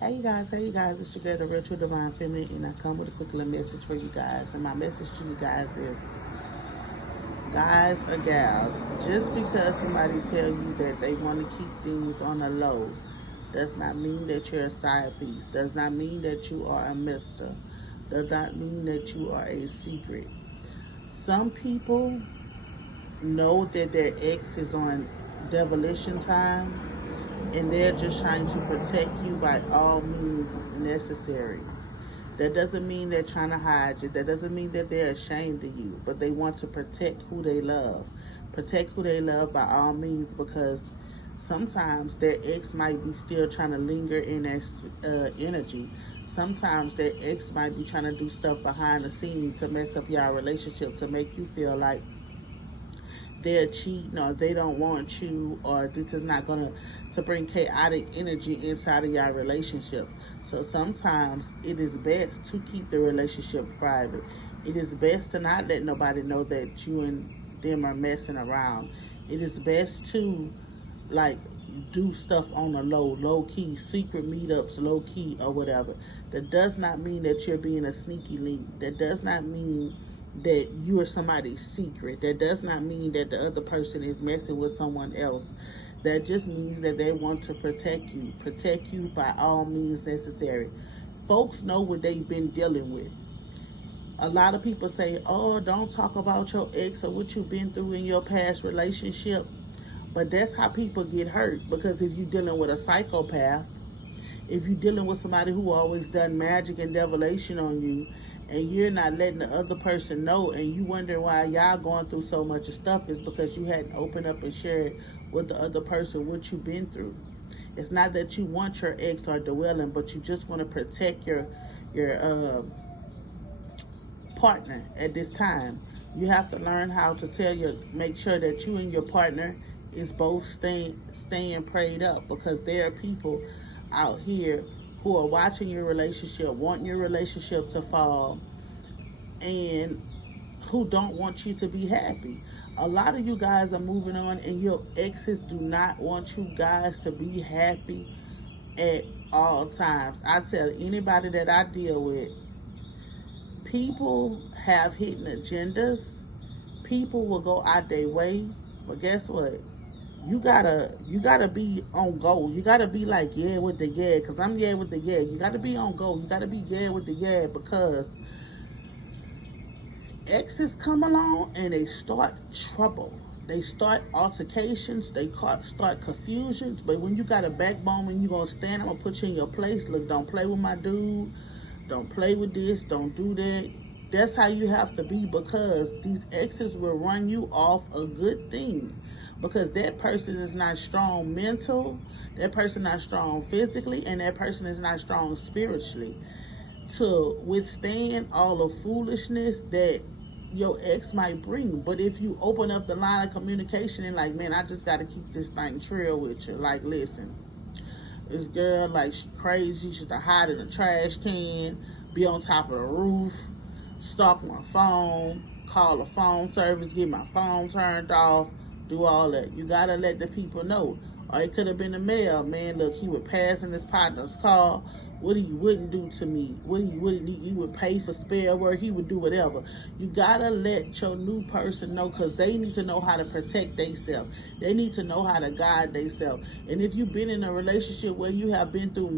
Hey you guys, it's your girl, the Virtual Divine Feminine, and I come with a quick little message for you guys. And my message to you guys is, guys or gals, just because somebody tell you that they want to keep things on the low, does not mean that you're a side piece, does not mean that you are a mister, does not mean that you are a secret. Some people know that their ex is on demolition time, and they're just trying to protect you by all means necessary. That doesn't mean they're trying to hide you. That doesn't mean that they're ashamed of you. But they want to protect who they love. Protect who they love by all means, because sometimes their ex might be still trying to linger in their energy. Sometimes their ex might be trying to do stuff behind the scenes to mess up your relationship, to make you feel like they're cheating, or they don't want you, or this is not going to bring chaotic energy inside of your relationship. So sometimes it is best to keep the relationship private. It is best to not let nobody know that you and them are messing around. It is best to like do stuff on the low key, secret meetups, low key or whatever. That does not mean that you're being a sneaky link. That does not mean that you are somebody's secret. That does not mean that the other person is messing with someone else. That just means that they want to protect you by all means necessary. Folks know what they've been dealing with. A lot of people say, oh, don't talk about your ex or what you've been through in your past relationship. But that's how people get hurt, because if you're dealing with a psychopath, if you're dealing with somebody who always done magic and devilation on you, and you're not letting the other person know, and you wondering why y'all going through so much of stuff, is because you hadn't opened up and shared with the other person what you've been through. It's not that you want your ex or dwelling, but you just want to protect your partner at this time. You have to learn how to make sure that you and your partner is both staying prayed up, because there are people out here who are watching your relationship, wanting your relationship to fall, and who don't want you to be happy. A lot of you guys are moving on, and your exes do not want you guys to be happy at all times. I tell anybody that I deal with, people have hidden agendas. People will go out their way, but guess what? You gotta be on go. You gotta be like yeah with the yeah, cause I'm yeah with the yeah. You gotta be on go. You gotta be yeah with the yeah, because exes come along and they start trouble. They start altercations. They start confusions. But when you got a backbone and you gonna stand, I'm gonna put you in your place. Look, don't play with my dude. Don't play with this. Don't do that. That's how you have to be, because these exes will run you off a good thing, because that person is not strong mental, that person not strong physically, and that person is not strong spiritually to withstand all the foolishness that your ex might bring. But if you open up the line of communication and like, man, I just got to keep this thing real with you. Like, listen, this girl, like, she crazy. She's to hide in a trash can, be on top of the roof, stalk my phone, call the phone service, get my phone turned off, do all that. You gotta let the people know. Or it could have been the mail, man. Look, he would pass in his partner's car. What he wouldn't do to me, he would pay for spare work, he would do whatever. You gotta let your new person know, because they need to know how to protect themselves. They need to know how to guide themselves. And if you've been in a relationship where you have been through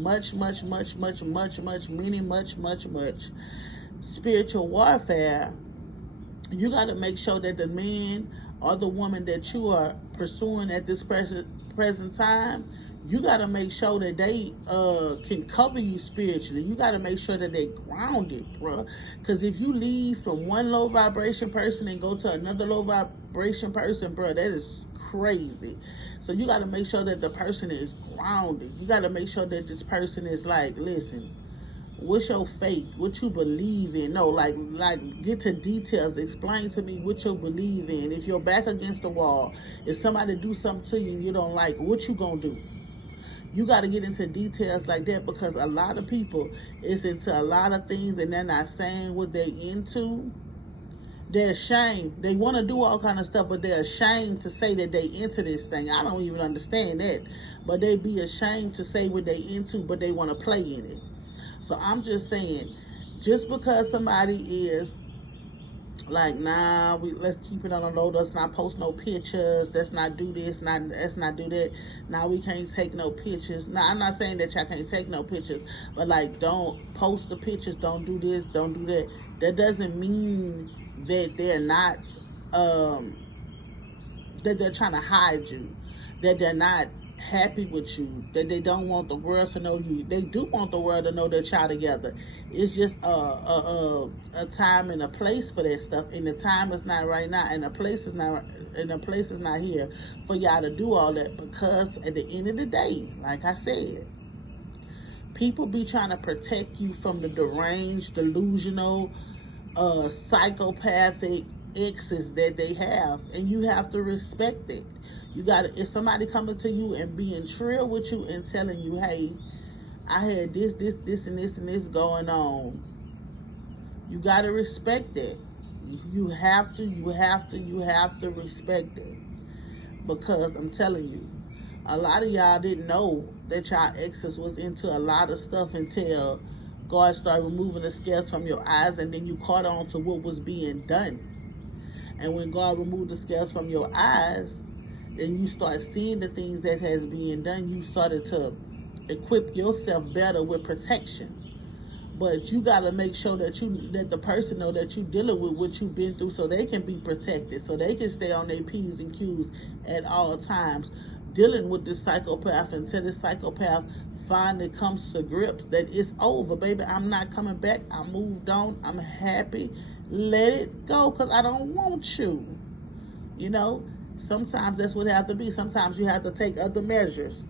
much spiritual warfare, you gotta make sure that the man or the woman that you are pursuing at this present time, you got to make sure that they can cover you spiritually. You got to make sure that they grounded, bro. Because if you leave from one low vibration person and go to another low vibration person, bro, that is crazy. So you got to make sure that the person is grounded. You got to make sure that this person is like, listen, what's your faith? What you believe in? No, like get to details. Explain to me what you believe in. If you're back against the wall, if somebody do something to you and you don't like, what you gonna do? You got to get into details like that, because a lot of people is into a lot of things and they're not saying what they're into. They're ashamed. They want to do all kind of stuff, but they're ashamed to say that they into this thing. I don't even understand that. but they be ashamed to say what they into, but they want to play in it. So I'm just saying, just because somebody is like, nah, let's keep it on the low, let's not post no pictures, let's not do this, let's not do that, now we can't take no pictures. Now, I'm not saying that y'all can't take no pictures, but like, don't post the pictures, don't do this, don't do that. That doesn't mean that they're not, that they're trying to hide you, that they're not happy with you, that they don't want the world to know you. They do want the world to know that y'all together. It's just a time and a place for that stuff, and the time is not right now, and the place is not here for y'all to do all that, because at the end of the day, like I said, people be trying to protect you from the deranged, delusional, psychopathic exes that they have, and you have to respect it. You got to, if somebody coming to you and being trill with you and telling you, hey, I had this, and this going on, you got to respect it. You have to respect it. Because I'm telling you, a lot of y'all didn't know that y'all exes was into a lot of stuff until God started removing the scales from your eyes, and then you caught on to what was being done. And when God removed the scales from your eyes, then you start seeing the things that has being done. You started to equip yourself better with protection. But you got to make sure that the person know that you dealing with what you've been through, so they can be protected, so they can stay on their P's and Q's at all times, dealing with this psychopath until this psychopath finally comes to grips that it's over, baby. I'm not coming back. I moved on. I'm happy. Let it go, because I don't want you. You know, sometimes that's what it has to be. Sometimes you have to take other measures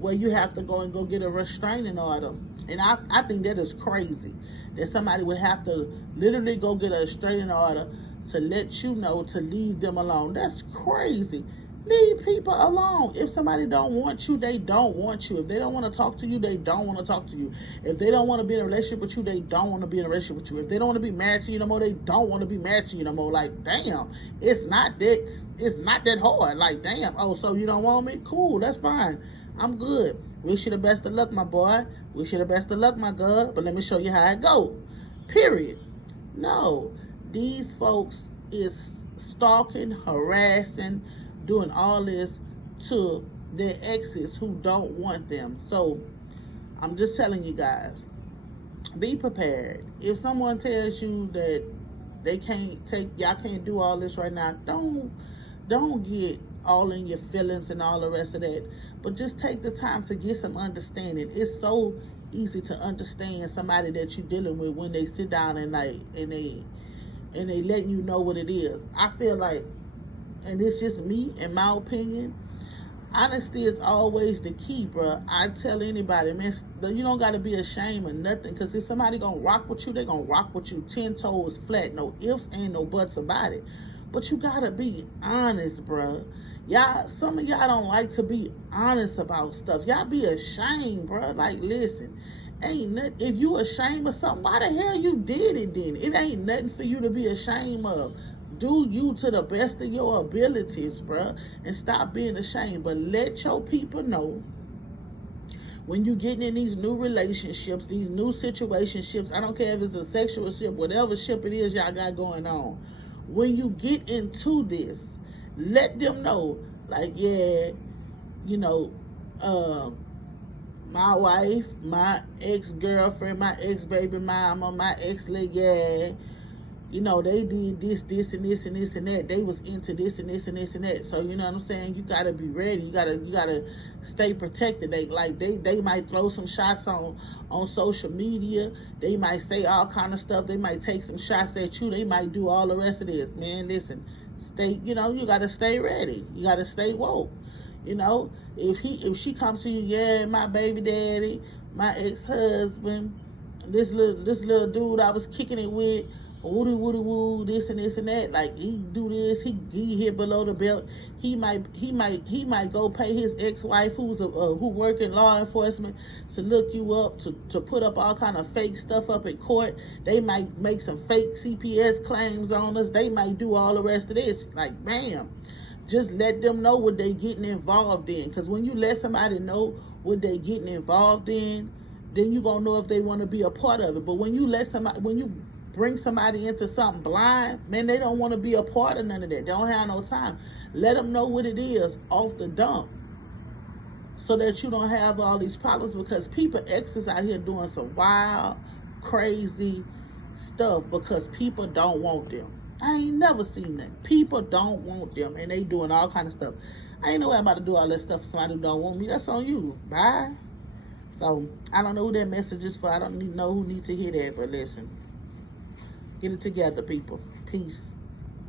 where you have to go get a restraining order. And I think that is crazy, that somebody would have to literally go get a restraining order to let you know to leave them alone. That's crazy. Leave people alone. If somebody don't want you, they don't want you. If they don't want to talk to you, they don't want to talk to you. If they don't want to be in a relationship with you, they don't want to be in a relationship with you. If they don't want to be married to you no more, they don't want to be married to you no more. Like, damn, it's not that hard. Like, damn, oh, so you don't want me? Cool, that's fine. I'm good. Wish you the best of luck, my boy. Wish you the best of luck, my girl. But let me show you how it go. Period. No, these folks is stalking, harassing, doing all this to their exes who don't want them. So I'm just telling you guys, be prepared. If someone tells you that y'all can't do all this right now, don't get all in your feelings and all the rest of that. But just take the time to get some understanding. It's so easy to understand somebody that you're dealing with when they sit down and they letting you know what it is. I feel like, and it's just me, in my opinion, honesty is always the key, bro. I tell anybody, man, you don't got to be ashamed of nothing, because if somebody gonna rock with you, they gonna rock with you 10 toes flat, no ifs and no buts about it. But you gotta be honest, bro. Y'all, some of y'all don't like to be honest about stuff. Y'all be ashamed, bro. Like, listen, ain't nothing. If you ashamed of something, why the hell you did it then? It ain't nothing for you to be ashamed of. Do you to the best of your abilities, bro, and stop being ashamed. But let your people know, when you getting in these new relationships, these new situationships, I don't care if it's a sexual ship, whatever ship it is y'all got going on, when you get into this, let them know, like, yeah, you know, my wife, my ex-girlfriend, my ex-baby mama, my ex-leg, yeah, you know, they did this, and this, and this, and that. They was into this, and this, and this, and that. So, you know what I'm saying? You gotta be ready. You gotta stay protected. They might throw some shots on social media. They might say all kind of stuff. They might take some shots at you. They might do all the rest of this. Man, listen, you gotta stay ready. You gotta stay woke. You know, if she comes to you, yeah, my baby daddy, my ex-husband, this little dude I was kicking it with, woo, this and this and that. Like, he do this, he hit below the belt. He might go pay his ex-wife who work in law enforcement to look you up, to put up all kind of fake stuff up in court. They might make some fake CPS claims on us. They might do all the rest of this. Like, bam. Just let them know what they getting involved in. Because when you let somebody know what they getting involved in, then you gonna know if they want to be a part of it. But when you bring somebody into something blind, man, they don't want to be a part of none of that. They don't have no time. Let them know what it is off the dump, so that you don't have all these problems, because people exes out here doing some wild, crazy stuff because people don't want them. I ain't never seen that. People don't want them, and they doing all kind of stuff. I ain't know I'm about to do all that stuff for somebody who don't want me. That's on you. Bye. So, I don't know who that message is for. I don't know who needs to hear that, but listen. Get it together, people. Peace.